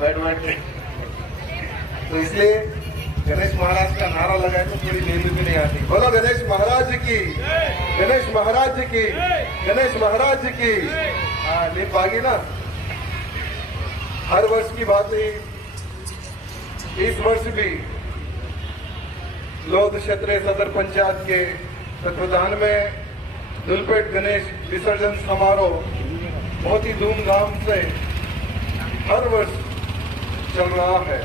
बैठ तो इसलिए गणेश महाराज का नारा लगाए तो थोड़ी नींद भी नहीं आती। बोलो गणेश महाराज की, गणेश महाराज की, गणेश महाराज की। हाँ, नींद भागी ना। हर वर्ष की बात ही इस वर्ष भी लोध क्षेत्रीय सदर पंचायत के तत्वाधान में धुलपेट गणेश विसर्जन समारोह बहुत ही धूमधाम से हर वर्ष चल रहा है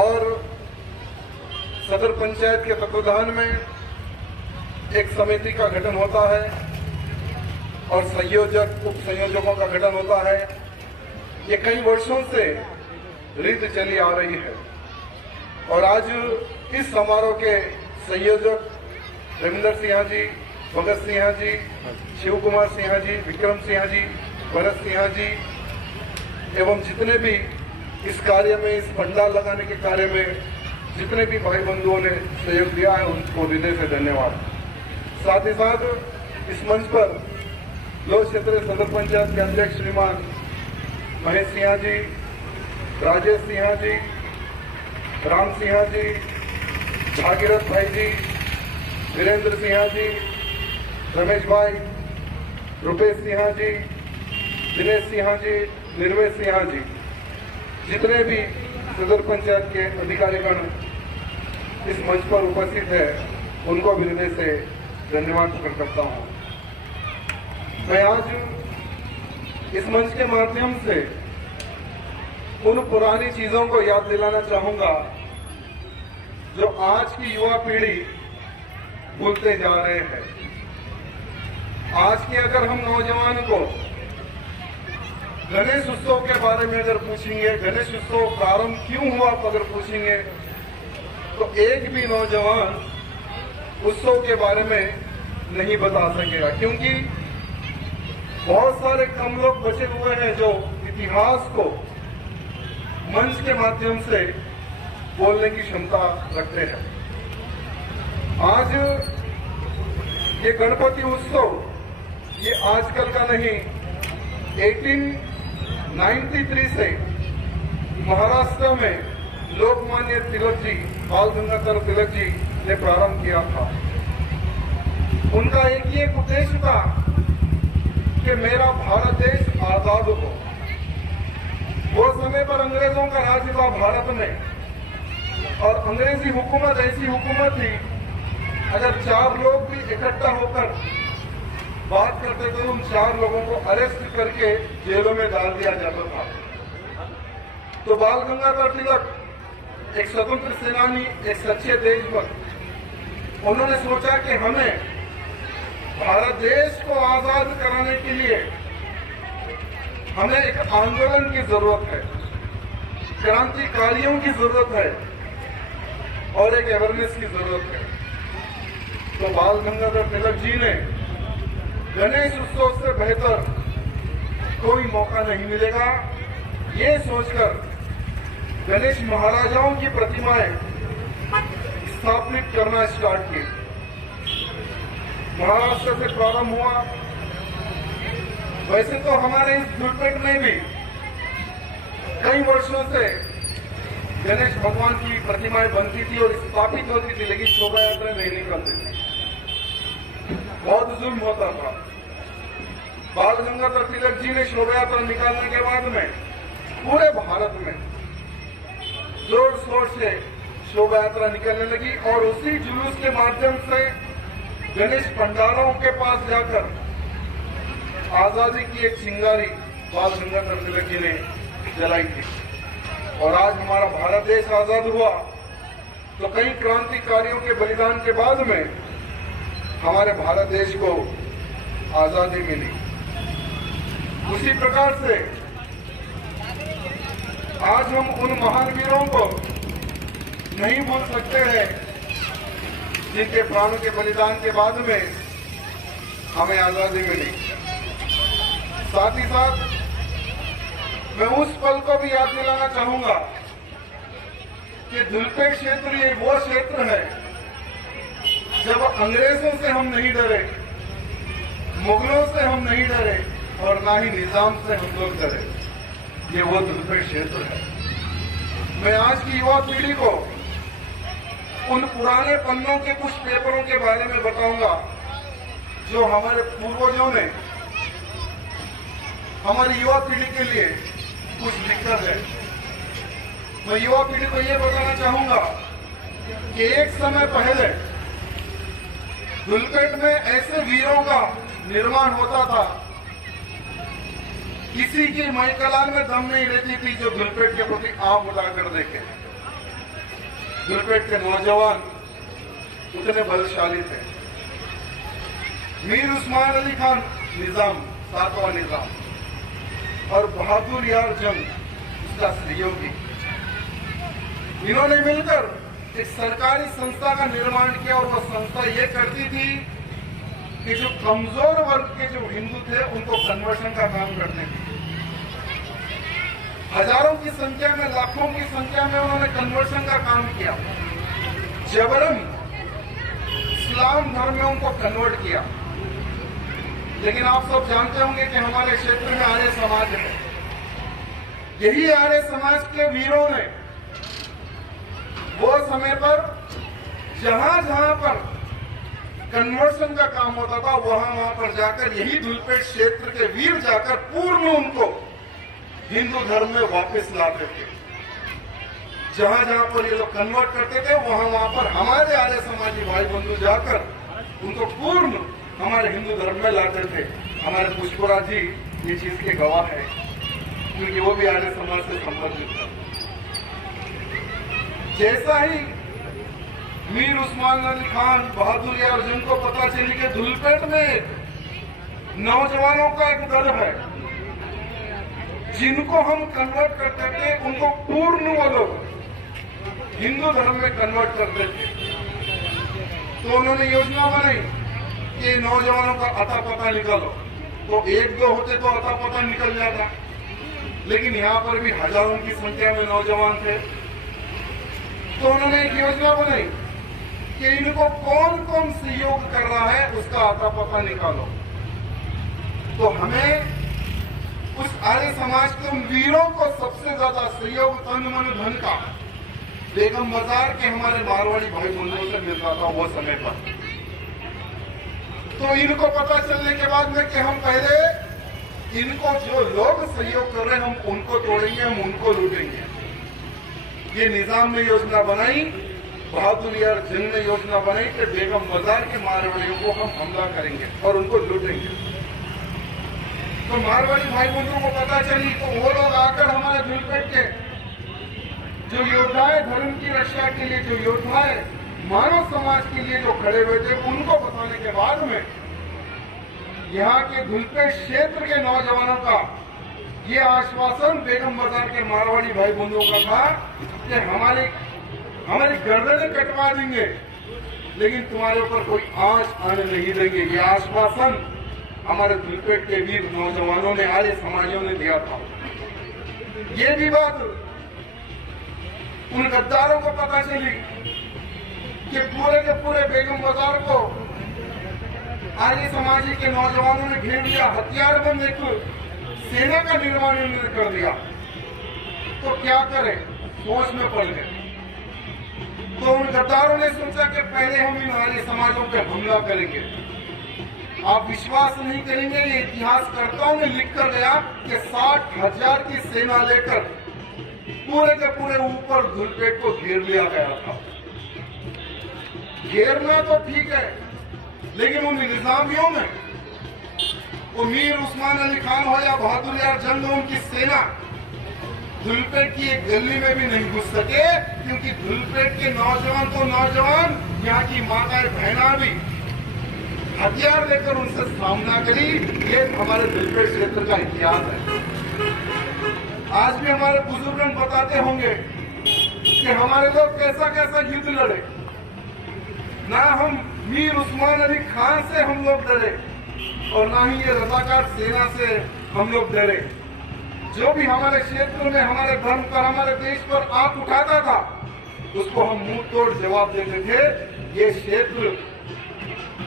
और सदर पंचायत के तत्वाधान में एक समिति का गठन होता है और संयोजक उप संयोजकों का गठन होता है। ये कई वर्षों से रीत चली आ रही है और आज इस समारोह के संयोजक रविंदर सिंह जी, भगत सिंह जी, शिव कुमार सिंह जी, विक्रम सिंह जी, भरत सिंह जी एवं जितने भी इस कार्य में, इस पंडाल लगाने के कार्य में जितने भी भाई बंधुओं ने सहयोग दिया है उनको हृदय से धन्यवाद। साथ ही साथ इस मंच पर लोध क्षेत्रीय सदर पंचायत के अध्यक्ष श्रीमान महेश सिंह जी, राजेश सिंह जी, राम सिंह जी, भागीरथ भाई जी, वीरेंद्र सिंह जी, रमेश भाई, रुपेश सिंह जी, दिनेश सिंह जी, निर्वेश सिंह जी, जितने भी सदर पंचायत के अधिकारीगण इस मंच पर उपस्थित है उनको भी हृदय से धन्यवाद प्रकट करता हूं। मैं आज इस मंच के माध्यम से उन पुरानी चीजों को याद दिलाना चाहूंगा जो आज की युवा पीढ़ी भूलते जा रहे हैं। आज के अगर हम नौजवान को गणेश उत्सव के बारे में अगर पूछेंगे, गणेश उत्सव प्रारंभ क्यों हुआ अगर पूछेंगे तो एक भी नौजवान उत्सव के बारे में नहीं बता सकेगा, क्योंकि बहुत सारे कम लोग बचे हुए हैं जो इतिहास को मंच के माध्यम से बोलने की क्षमता रखते हैं। आज ये गणपति उत्सव ये आजकल का नहीं, 1893 से महाराष्ट्र में लोकमान्य तिलक जी, बाल गंगाधर तिलक जी ने प्रारंभ किया था। उनका एक ही एक उद्देश्य था कि मेरा भारत देश आजाद हो। वो समय पर अंग्रेजों का राज था भारत में और अंग्रेजी हुकूमत ऐसी हुकूमत थी, अगर 4 लोग भी इकट्ठा होकर बात करते थे उन 4 लोगों को अरेस्ट करके जेलों में डाल दिया जाता था। तो बाल गंगाधर तिलक एक स्वतंत्र सेनानी, एक सच्चे देशभक्त, उन्होंने सोचा कि हमें भारत देश को आजाद कराने के लिए हमें एक आंदोलन की जरूरत है, क्रांतिकारियों की जरूरत है और एक अवेयरनेस की जरूरत है। तो बाल गंगाधर तिलक जी ने गणेश उत्सव से बेहतर कोई मौका नहीं मिलेगा, ये सोचकर गणेश महाराजाओं की प्रतिमाएं स्थापित करना स्टार्ट की। महाराष्ट्र से प्रारंभ हुआ। वैसे तो हमारे इस धुलपेट में भी कई वर्षों से गणेश भगवान की प्रतिमाएं बनती थी और स्थापित होती थी, लेकिन शोभा यात्रा नहीं निकलती थी, बहुत जुल्म होता था। बाल गंगाधर तिलक जी ने शोभा यात्रा निकालने के बाद में पूरे भारत में जोर शोर से शोभा यात्रा निकलने लगी और उसी जुलूस के माध्यम से गणेश पंडालों के पास जाकर आजादी की एक चिंगारी बाल गंगाधर तिलक जी ने जलाई थी। और आज हमारा भारत देश आजाद हुआ तो कई क्रांतिकारियों के बलिदान के बाद में हमारे भारत देश को आजादी मिली। उसी प्रकार से आज हम उन महान वीरों को नहीं भूल सकते हैं जिनके प्राणों के बलिदान के बाद में हमें आजादी मिली। साथ ही साथ मैं उस पल को भी याद दिलाना चाहूंगा कि धुलपेट क्षेत्र ये वो क्षेत्र है जब अंग्रेजों से हम नहीं डरे, मुगलों से हम नहीं डरे और ना ही निजाम से हम लोग डरे। ये वो दुलपेट क्षेत्र है। मैं आज की युवा पीढ़ी को उन पुराने पन्नों के कुछ पेपरों के बारे में बताऊंगा जो हमारे पूर्वजों ने हमारी युवा पीढ़ी के लिए कुछ लिखा है। मैं युवा पीढ़ी को यह बताना चाहूंगा कि एक समय पहले दुलपेट में ऐसे वीरों का निर्माण होता था, किसी की मैकलान में दम नहीं रहती थी जो दुलपेट के प्रति आंख उठाकर देखे। दुलपेट के नौजवान उतने बलशाली थे। मीर उस्मान अली खान निजाम, सातवां निजाम, और बहादुर यार जंग उसका सहयोगी, इन्होंने मिलकर एक सरकारी संस्था का निर्माण किया और वह संस्था ये करती थी कि जो कमजोर वर्ग के जो हिंदू थे उनको कन्वर्शन का काम करते थे। हजारों की संख्या में, लाखों की संख्या में उन्होंने कन्वर्शन का काम किया। जबरन इस्लाम धर्म में उनको कन्वर्ट किया। लेकिन आप सब जानते होंगे कि हमारे क्षेत्र में आर्य समाज है। यही आर्य समाज के वीरों ने वो समय पर जहां जहां पर कन्वर्शन का काम होता था वहां पर जाकर, यही दुलपेट क्षेत्र के वीर जाकर पूर्ण उनको हिंदू धर्म में वापस लाते थे। जहां जहां पर ये लोग कन्वर्ट करते थे वहां पर हमारे आर्य समाजी भाई बंधु जाकर उनको पूर्ण हमारे हिंदू धर्म में लाते थे। हमारे पुष्पराज जी ये चीज के गवाह है, क्योंकि वो भी आर्य समाज से संबंधित था। जैसा ही मीर उस्मान अली खान, बहादुर यार जंग को पता चली कि दुलपेट में नौजवानों का एक दल है जिनको हम कन्वर्ट करते थे, उनको पूर्ण वो लोग हिंदू धर्म में कन्वर्ट करते थे, तो उन्होंने योजना बनाई कि नौजवानों का अता पता निकालो। तो एक दो होते तो अता पता निकल जाता, लेकिन यहाँ पर भी हजारों की संख्या में नौजवान थे। तो उन्होंने एक योजना बनाई कि इनको कौन कौन सहयोग कर रहा है उसका अता पता निकालो। तो हमें उस आर्य समाज के उन वीरों को सबसे ज्यादा सहयोग तन मन धन का बेगम बाजार के हमारे मारवाड़ी भाई बंधुओं से मिलता था वो समय पर। तो इनको पता चलने के बाद में कि हम पहले इनको जो लोग सहयोग कर रहे हैं हम उनको तोड़ेंगे, हम उनको लूटेंगे। ये निजाम ने योजना बनाई, बहादुर यार जंग ने योजना बनाई कि बेगम बाजार के मारवाड़ियों को हम हमला करेंगे और उनको लूटेंगे। तो मारवाड़ी भाई बंधुओं को पता चली तो वो लोग आकर हमारे दुलपेट के जो योद्धा है धर्म की रक्षा के लिए, जो योद्धा है मानव समाज के लिए जो खड़े हुए थे, उनको बताने के बाद में यहाँ के दुलपेट क्षेत्र के नौजवानों का ये आश्वासन बेगम बाजार के मारवाड़ी भाई बंधुओं का था कि हमारी गर्दनें कटवा देंगे लेकिन तुम्हारे ऊपर कोई आंच आने नहीं देंगे। ये आश्वासन हमारे दुलपेट के वीर नौजवानों ने, आर्य समाजियों ने दिया था। ये भी बात उन गद्दारों को पता चली कि पूरे के पूरे बेगम बाजार को आर्य समाजी के नौजवानों ने घेर लिया, हथियारबंद एक सेना का निर्माण इन्होंने कर दिया। तो क्या करें, सोच में पड़ गए। तो उन गद्दारों ने सोचा कि पहले हम इन आर्य समाजों पे हमला करेंगे। आप विश्वास नहीं करेंगे, ये इतिहासकर्ताओं ने लिख कर गया कि 60,000 की सेना लेकर पूरे के पूरे ऊपर दुलपेट को घेर लिया गया था। घेरना तो ठीक है, लेकिन उन निजामियों में वो मीर उस्मान अली खान हो या बहादुर यार जंग, उनकी सेना दुलपेट की एक गली में भी नहीं घुस सके, क्योंकि दुलपेट के नौजवान तो नौजवान, यहाँ की माताएं बहना भी हथियार लेकर उनसे सामना करी। ये हमारे दुलपेट क्षेत्र का इतिहास है। आज भी हमारे बुजुर्ग बताते होंगे कि हमारे लोग कैसा कैसा युद्ध लड़े। ना हम मीर उस्मान अली खान से हम लोग डरे और ना ही ये रजाकार सेना से हम लोग डरे। जो भी हमारे क्षेत्र में हमारे धर्म पर, हमारे देश पर आंख उठाता था उसको हम मुंह तोड़ जवाब देते थे। ये क्षेत्र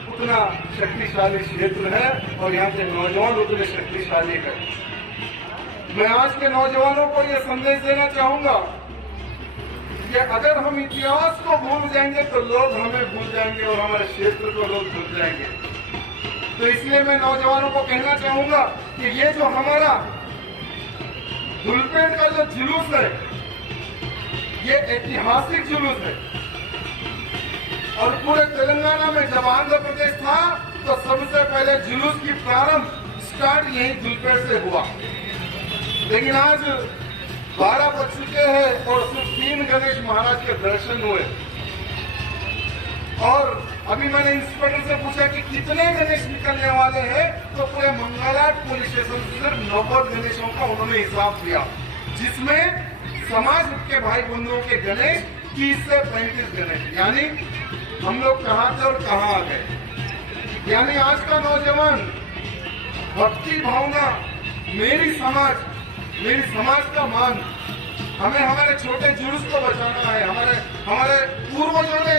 उतना शक्तिशाली क्षेत्र है और यहाँ के नौजवान उतने शक्तिशाली है। मैं आज के नौजवानों को यह संदेश देना चाहूंगा कि अगर हम इतिहास को भूल जाएंगे तो लोग हमें भूल जाएंगे और हमारे क्षेत्र को लोग भूल जाएंगे। तो इसलिए मैं नौजवानों को कहना चाहूंगा कि ये जो हमारा धुलपेट का जो जुलूस है, ये ऐतिहासिक जुलूस है। और पूरे तेलंगाना में जब आंध्र प्रदेश था तो सबसे पहले जुलूस की प्रारंभ स्टार्ट यही धुलपेट से हुआ। लेकिन आज 12 बज चुके हैं और सिर्फ 3 गणेश महाराज के दर्शन हुए। और अभी मैंने इंस्पेक्टर से पूछा कि कितने गणेश निकलने वाले हैं, तो पूरे मंगलाट पुलिस स्टेशन से सिर्फ 90 गणेशों का उन्होंने हिसाब दिया, जिसमें समाज के भाई बंधुओं के गणेश 30 से 35 गणेश। यानी हम लोग कहाँ थे और कहाँ आ गए। यानी आज का नौजवान भक्ति भावना, मेरी समाज का मान, हमें हमारे छोटे जुलूस को बचाना है। हमारे पूर्वजों ने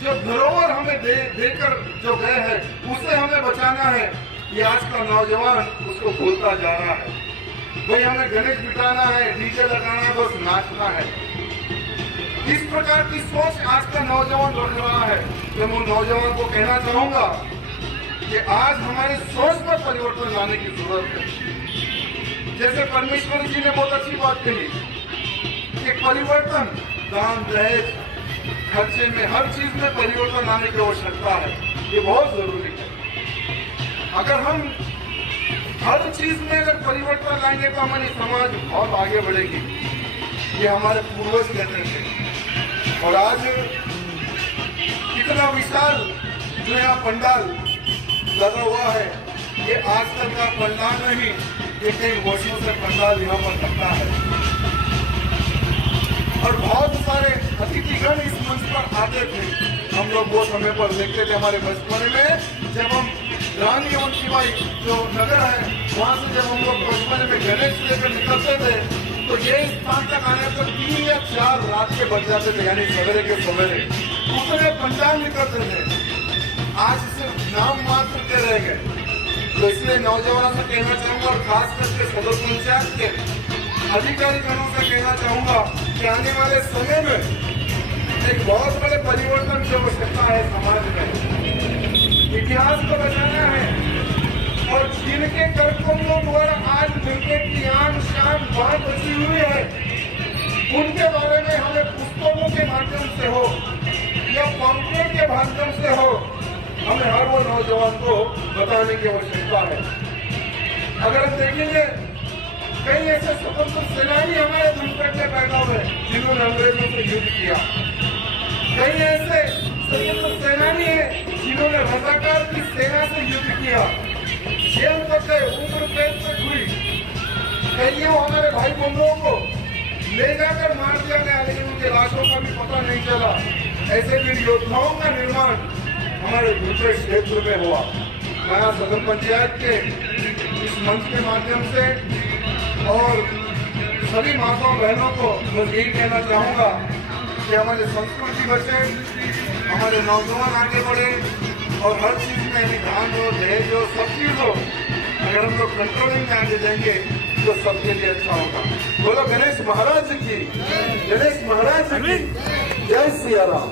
जो धरोहर हमें देकर जो गए हैं, उसे हमें बचाना है। ये आज का नौजवान उसको भूलता जा रहा है। भाई हमें गणेश बिठाना है, डीजे लगाना है, बस नाचना है। इस प्रकार की सोच आज का नौजवान रख रहा है। तो मैं नौजवान को कहना चाहूंगा कि आज हमारी सोच पर परिवर्तन लाने की जरूरत है। जैसे परमेश्वर जी ने बहुत अच्छी बात कही कि परिवर्तन, दान दहेज खर्चे में, हर चीज में परिवर्तन लाने की आवश्यकता है। ये बहुत जरूरी है। अगर हम हर चीज में अगर परिवर्तन लाएंगे तो हमारी समाज बहुत आगे बढ़ेगी। ये हमारे पूर्वज कहते थे। और आज कितना विशाल जो यहाँ पंडाल लगा हुआ है, ये आजकल का पंडाल नहीं, ये कई वर्षों से पंडाल यहाँ पर लगता है। और बहुत सारे अतिथिगण इस मंच पर आते थे। हम लोग वो समय पर देखते थे हमारे बचपन में, जब हम रानी और शिवाई जो नगर है, वहाँ से जब हम लोग बचपन में गणेश लेकर निकलते थे, तो ये स्थान तक आने तक 3 या 4 रात के बज जाते थे, यानी सवेरे के सवेरे उतने पंडाल निकलते थे। आज सिर्फ नाम मात्र के रह गए। तो इसलिए नौजवानों से कहना चाहूंगा, और खास करके सदर पंचायत के अधिकारी गणों से कहना चाहूंगा कि आने वाले समय में एक बहुत बड़े परिवर्तन की आवश्यकता है समाज में। इतिहास को बचाना है और जिनके कर्तव्यों द्वारा आज धुलपेट की आन शान बात बची हुई है, उनके बारे में हमें पुस्तकों के माध्यम से हो या पॉम्पलेट के माध्यम से हो, हमें हर वो नौजवान को बताने की आवश्यकता है। अगर हम देखेंगे, कई ऐसे स्वतंत्र सेनानी हमारे धुलपेट में पैदा हुए जिन्होंने अंग्रेजों से युद्ध किया। कई ऐसे स्वतंत्र सेनानी हैं जिन्होंने रजाकार की सेना से युद्ध किया, जेल तक गए, उम्र कैद तक हुई। कईयों हमारे भाई बंधुओं को ले जाकर मार दिया गया, लेकिन उनके लाशों का भी पता नहीं चला। ऐसे वीर योद्धाओं का निर्माण हमारे दूसरे क्षेत्र में हुआ। मैं सदर पंचायत के इस मंच के माध्यम से और सभी माताओं बहनों को बस यही कहना चाहूंगा कि हमारी संस्कृति बचे, हमारे नौजवान आगे बढ़े और हर चीज में ध्यान हो, दहेज हो, सब चीज हो, अगर हम लोग कंट्रोलिंग में आगे जाएंगे तो सबके लिए अच्छा होगा। बोलो गणेश महाराज की, गणेश महाराज की जय सिया राम।